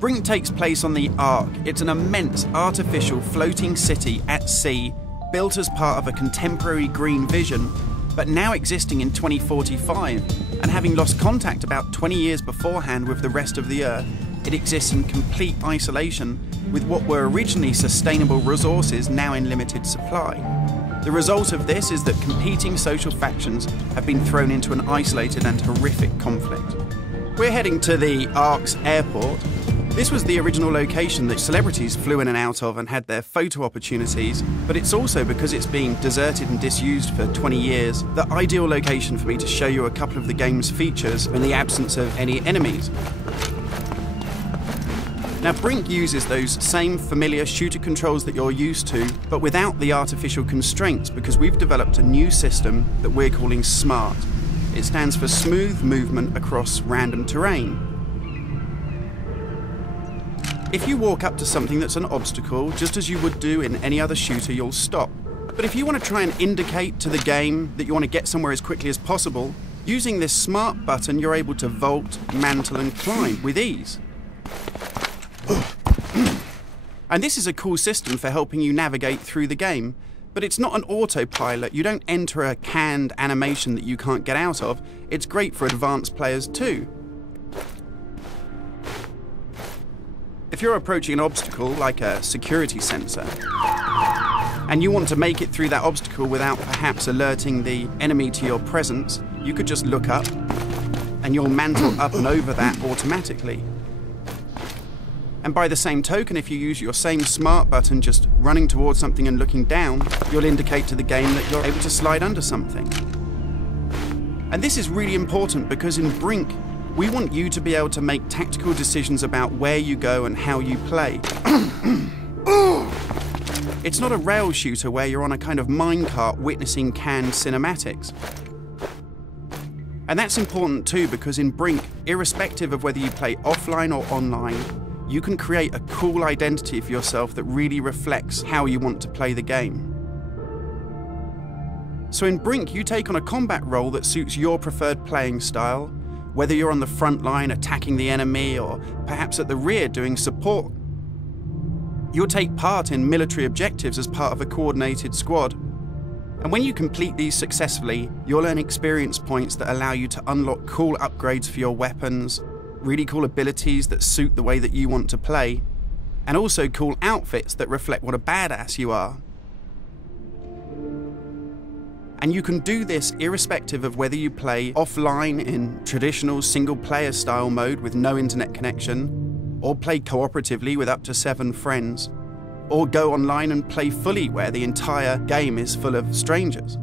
Brink takes place on the Ark. It's an immense artificial floating city at sea, built as part of a contemporary green vision, but now existing in 2045, and having lost contact about 20 years beforehand with the rest of the Earth, it exists in complete isolation, with what were originally sustainable resources now in limited supply. The result of this is that competing social factions have been thrown into an isolated and horrific conflict. We're heading to the Ark's airport. This was the original location that celebrities flew in and out of and had their photo opportunities, but it's also, because it's been deserted and disused for 20 years, the ideal location for me to show you a couple of the game's features in the absence of any enemies. Now, Brink uses those same familiar shooter controls that you're used to, but without the artificial constraints, because we've developed a new system that we're calling SMART. It stands for Smooth Movement Across Random Terrain. If you walk up to something that's an obstacle, just as you would do in any other shooter, you'll stop. But if you want to try and indicate to the game that you want to get somewhere as quickly as possible, using this SMART button, you're able to vault, mantle, and climb with ease. And this is a cool system for helping you navigate through the game, but it's not an autopilot. You don't enter a canned animation that you can't get out of. It's great for advanced players too. If you're approaching an obstacle like a security sensor, and you want to make it through that obstacle without perhaps alerting the enemy to your presence, you could just look up and you'll mantle up and over that automatically. And by the same token, if you use your same SMART button just running towards something and looking down, you'll indicate to the game that you're able to slide under something. And this is really important because in Brink, we want you to be able to make tactical decisions about where you go and how you play. It's not a rail shooter where you're on a kind of minecart witnessing canned cinematics. And that's important too, because in Brink, irrespective of whether you play offline or online, you can create a cool identity for yourself that really reflects how you want to play the game. So in Brink, you take on a combat role that suits your preferred playing style, whether you're on the front line attacking the enemy or perhaps at the rear doing support. You'll take part in military objectives as part of a coordinated squad. And when you complete these successfully, you'll earn experience points that allow you to unlock cool upgrades for your weapons, really cool abilities that suit the way that you want to play, and also cool outfits that reflect what a badass you are. And you can do this irrespective of whether you play offline in traditional single-player style mode with no internet connection, or play cooperatively with up to 7 friends, or go online and play fully where the entire game is full of strangers.